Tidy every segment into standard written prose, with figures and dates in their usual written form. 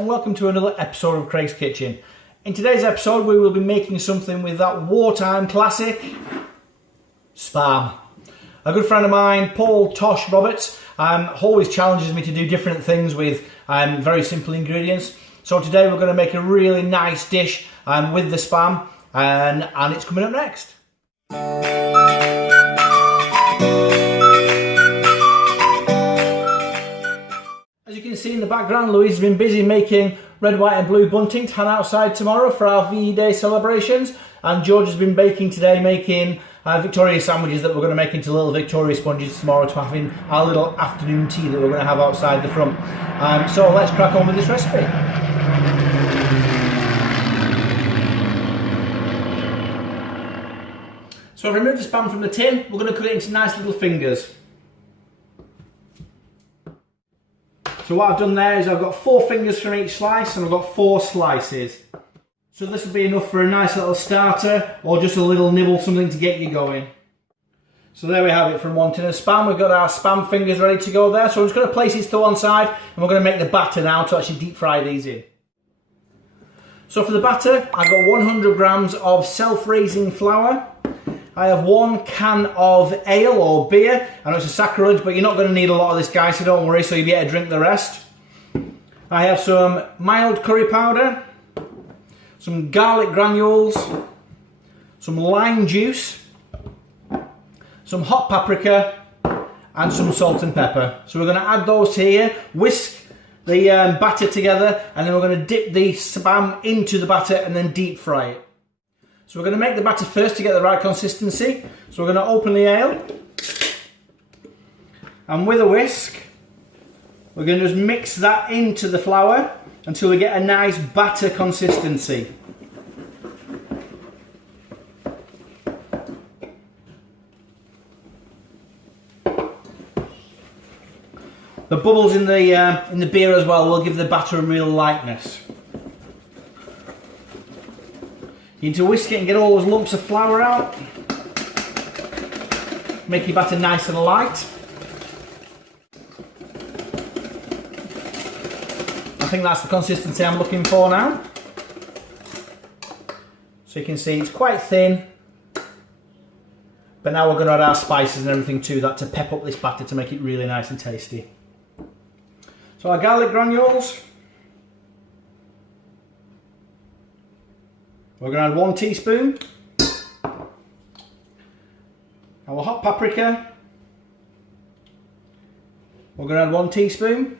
and welcome to another episode of Craig's Kitchen. In today's episode we will be making something with that wartime classic, Spam. A good friend of mine, Tosh Roberts, always challenges me to do different things with very simple ingredients. So today we're going to make a really nice dish with the Spam, and it's coming up next. As you can see in the background, Louise has been busy making red, white and blue bunting to hang outside tomorrow for our VE Day celebrations, and George has been baking today, making Victoria sandwiches that we're going to make into little Victoria sponges tomorrow to having our little afternoon tea that we're going to have outside the front. So let's crack on with this recipe. So I've removed the Spam from the tin. We're going to cut it into nice little fingers. So what I've done there is I've got 4 fingers from each slice, and I've got 4 slices. So this will be enough for a nice little starter, or just a little nibble, something to get you going. So there we have it from one tin of Spam. We've got our Spam fingers ready to go there. So I'm just going to place these to one side, and we're going to make the batter now to actually deep fry these in. So for the batter, I've got 100 grams of self-raising flour. I have 1 can of ale or beer. I know it's a sacrilege, but you're not going to need a lot of this, guys, so don't worry, so you'll be able to drink the rest. I have some mild curry powder, some garlic granules, some lime juice, some hot paprika, and some salt and pepper. So we're going to add those here, whisk the batter together, and then we're going to dip the Spam into the batter and then deep fry it. So we're going to make the batter first to get the right consistency. So we're going to open the ale, and with a whisk we're going to just mix that into the flour until we get a nice batter consistency. The bubbles in the beer as well will give the batter a real lightness. You need to whisk it and get all those lumps of flour out. Make your batter nice and light. I think that's the consistency I'm looking for now. So you can see it's quite thin. But now we're going to add our spices and everything to that to pep up this batter to make it really nice and tasty. So our garlic granules. We're going to add 1 teaspoon. Our hot paprika. We're going to add 1 teaspoon.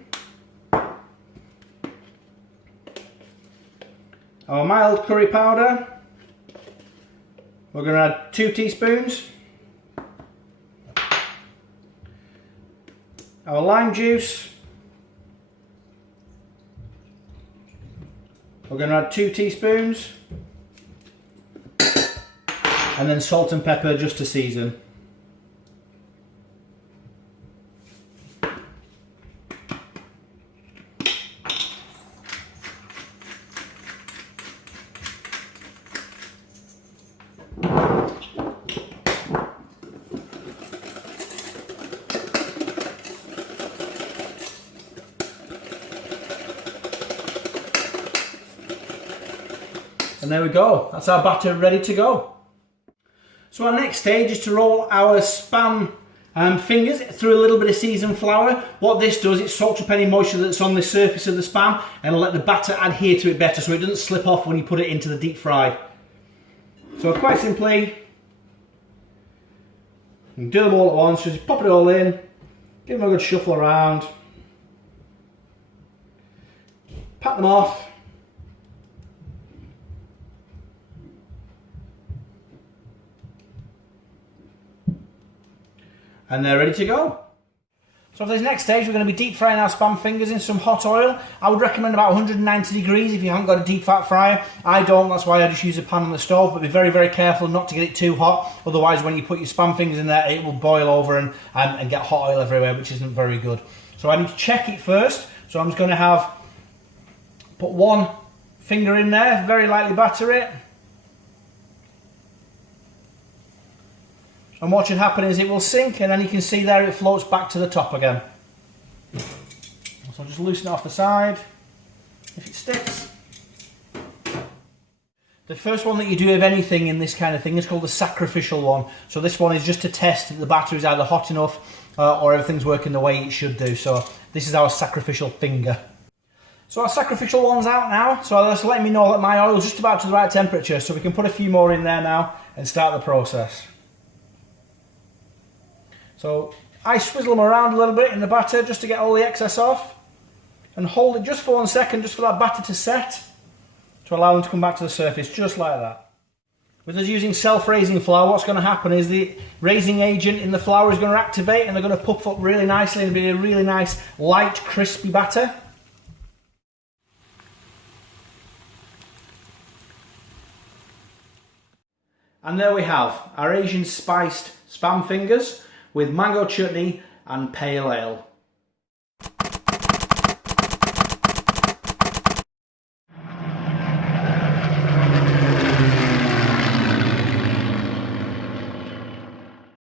Our mild curry powder. We're going to add 2 teaspoons. Our lime juice. We're going to add 2 teaspoons. And then salt and pepper just to season. And there we go, that's our batter ready to go. So our next stage is to roll our Spam fingers through a little bit of seasoned flour. What this does, it soaks up any moisture that's on the surface of the Spam and let the batter adhere to it better so it doesn't slip off when you put it into the deep fry. So quite simply, you can do them all at once, just pop it all in, give them a good shuffle around, pat them off. And they're ready to go. So for this next stage, we're going to be deep frying our Spam fingers in some hot oil. I would recommend about 190 degrees if you haven't got a deep fat fryer. I don't, that's why I just use a pan on the stove, but be very, very careful not to get it too hot. Otherwise, when you put your Spam fingers in there, it will boil over and get hot oil everywhere, which isn't very good. So I need to check it first. So I'm just going to put 1 finger in there, very lightly batter it. And what should happen is it will sink, and then you can see there it floats back to the top again. So just loosen it off the side. if it sticks. The first one that you do of anything in this kind of thing is called the sacrificial one. So this one is just to test that the batter is either hot enough or everything's working the way it should do. So this is our sacrificial finger. So our sacrificial one's out now. So that's letting me know that my oil's just about to the right temperature. So we can put a few more in there now and start the process. So I swizzle them around a little bit in the batter just to get all the excess off. And hold it just for 1 second just for that batter to set. To allow them to come back to the surface, just like that. With us using self-raising flour, what's going to happen is the raising agent in the flour is going to activate and they're going to puff up really nicely and be a really nice, light, crispy batter. And there we have our Asian spiced spam fingers with mango chutney and pale ale.